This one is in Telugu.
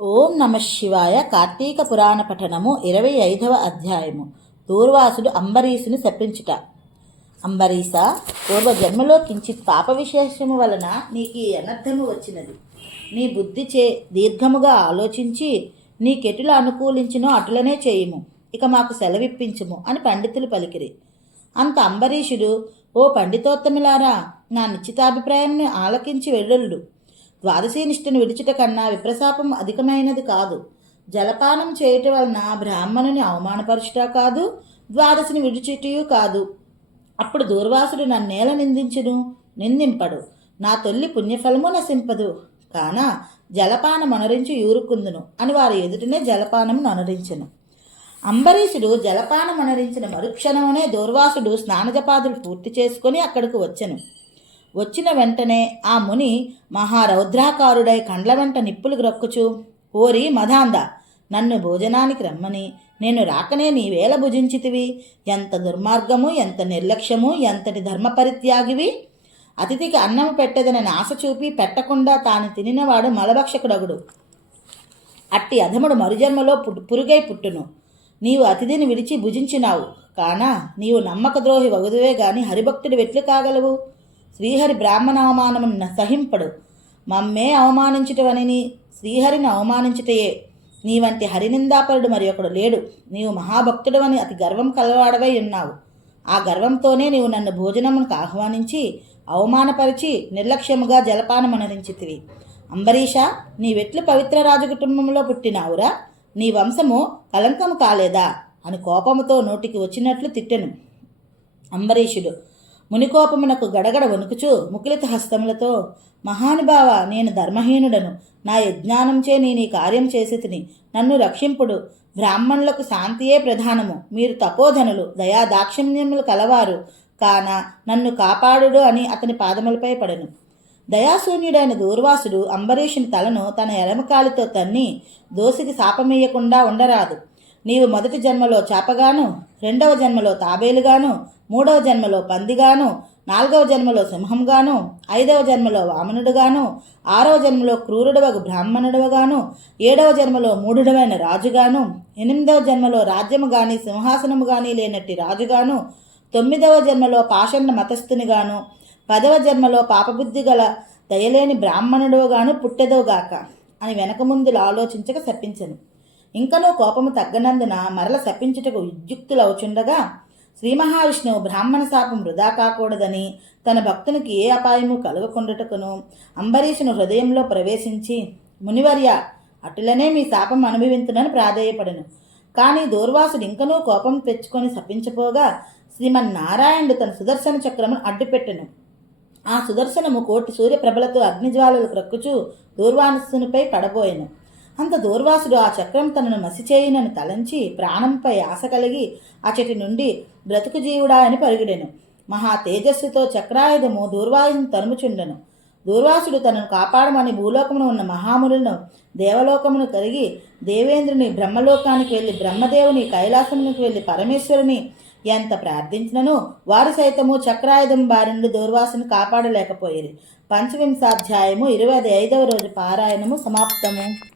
ఓం నమ శివాయ కార్తీక పురాణ పఠనము ఇరవై ఐదవ అధ్యాయము. దూర్వాసుడు అంబరీషుని శపించుట. అంబరీష పూర్వ జన్మలో కించిత్ పాప విశేషము వలన నీకు ఈ అనర్థము వచ్చినది. నీ బుద్ధి చే దీర్ఘముగా ఆలోచించి నీకెటులు అనుకూలించినో అటులనే చేయుము. ఇక మాకు సెలవిప్పించుము అని పండితులు పలికిరి. అంత అంబరీషుడు ఓ పండితోత్తములారా నా నిశ్చితాభిప్రాయంని ఆలకించి వెళ్ళుళ్ళు ద్వాదశీ నిష్ఠను విడిచుట కన్నా విప్రశాపం అధికమైనది కాదు. జలపానం చేయటం వలన బ్రాహ్మణుని అవమానపరుచుట కాదు ద్వాదశిని విడిచిటయు కాదు. అప్పుడు దూర్వాసుడు నన్నేల నిందించును? నిందింపడు. నా తొల్లి పుణ్యఫలము నశింపదు. కాన జలపానం అనరించి యూరుకుందును. అని వారి ఎదుటనే జలపానం అనరించెను. అంబరీషుడు జలపానం అనరించిన మరుక్షణమునే దూర్వాసుడు స్నానజపాదులు పూర్తి చేసుకొని అక్కడికి వచ్చెను. వచ్చిన వెంటనే ఆ ముని మహారౌద్రాకారుడై కండ్ల వెంట నిప్పులు గ్రొక్కుచు ఓరి మధాంద నన్ను భోజనానికి రమ్మని. నేను రాకనే నీవేళ భుజించితివి. ఎంత దుర్మార్గము ఎంత నిర్లక్ష్యము ఎంతటి ధర్మపరిత్యాగివి? అతిథికి అన్నము పెట్టదనని ఆశ చూపి పెట్టకుండా తాను తినినవాడు మలభక్షకుడగుడు. అట్టి అధముడు మరుజన్మలో పుట్టు పురుగై పుట్టును. నీవు అతిథిని విడిచి భుజించినావు. కానా నీవు నమ్మక ద్రోహి వగుదువే గాని హరిభక్తుడు వెట్లు కాగలవు. శ్రీహరి బ్రాహ్మణ అవమానమును సహింపడు మమ్మే అవమానించుటవనిని శ్రీహరిని అవమానించుటయే. నీ వంటి హరినిందాపరుడు మరి ఒకడు లేడు. నీవు మహాభక్తుడవని అతి గర్వం కలవాడవై ఉన్నావు. ఆ గర్వంతోనే నీవు నన్ను భోజనమునకు ఆహ్వానించి అవమానపరిచి నిర్లక్ష్యముగా జలపానమనరించితివి అంబరీష నీవెట్లు పవిత్ర రాజు కుటుంబంలో పుట్టినావురా. నీ వంశము కలంకము కాలేదా? అని కోపముతో నోటికి వచ్చినట్లు తిట్టెను అంబరీషుడు. మునికోపమునకు గడగడ వణుకుచూ ముకులిత హస్తములతో మహానుభావ నేను ధర్మహీనుడను. నా యజ్ఞానంచే నేను ఈ కార్యం చేసితిని. నన్ను రక్షింపుడు. బ్రాహ్మణులకు శాంతియే ప్రధానము. మీరు తపోధనులు దయా దాక్షిణ్యములు కలవారు. కాన నన్ను కాపాడుడు అని అతని పాదములపై పడెను. దయాశూన్యుడైన దూర్వాసుడు అంబరీషుని తలను తన ఎడమకాలితో తన్ని దోసికి శాపమేయకుండా ఉండరాదు. నీవు మొదటి జన్మలో చేపగాను రెండవ జన్మలో తాబేలుగాను మూడవ జన్మలో పందిగాను నాలుగవ జన్మలో సింహంగాను ఐదవ జన్మలో వామనుడుగాను ఆరవ జన్మలో క్రూరుడవగు బ్రాహ్మణుడవగాను ఏడవ జన్మలో మూఢుడవైన రాజుగాను ఎనిమిదవ జన్మలో రాజ్యము గాని సింహాసనము గాని లేనట్టి రాజుగాను తొమ్మిదవ జన్మలో పాషండ మతస్థునిగాను పదవ జన్మలో పాపబుద్ధి గల దయలేని బ్రాహ్మణుడవగాను పుట్టెదవుగాక అని వెనక ముందులు ఆలోచించక తప్పించను ఇంకనూ కోపము తగ్గనందున మరల శపించుటకు ఉద్యుక్తులవుచుండగా శ్రీ మహావిష్ణువు బ్రాహ్మణ శాపం వృధా కాకూడదని తన భక్తునికి ఏ అపాయము కలుగకుండుటకును అంబరీషును హృదయంలో ప్రవేశించి మునివర్య అటులనే మీ శాపం అనుభవించునని ప్రాధేయపడను. కానీ దూర్వాసుడు ఇంకనూ కోపం తెచ్చుకొని శపించపోగా శ్రీమన్నారాయణుడు తన సుదర్శన చక్రమును అడ్డుపెట్టెను. ఆ సుదర్శనము కోటి సూర్యప్రభలతో అగ్నిజ్వాలలు క్రక్కుచూ దూర్వాసునిపై పడబోయెను. అంత దూర్వాసుడు ఆ చక్రం తనను మసిచేయునని తలంచి ప్రాణంపై ఆశ కలిగి అచటి నుండి బ్రతుకు జీవుడా అని పరుగుడెను. మహా తేజస్సుతో చక్రాయుధము దూర్వాసుని తరుముచుండెను. దూర్వాసుడు తనను కాపాడమని భూలోకమును ఉన్న మహాములను దేవలోకమును కలిగి దేవేంద్రుని బ్రహ్మలోకానికి వెళ్ళి బ్రహ్మదేవుని కైలాసమునికి వెళ్ళి పరమేశ్వరుని ఎంత ప్రార్థించినను వారు సైతము చక్రాయుధం బారి దూర్వాసుని కాపాడలేకపోయేది. పంచవింశాధ్యాయము ఇరవై ఐదవ రోజు పారాయణము సమాప్తము.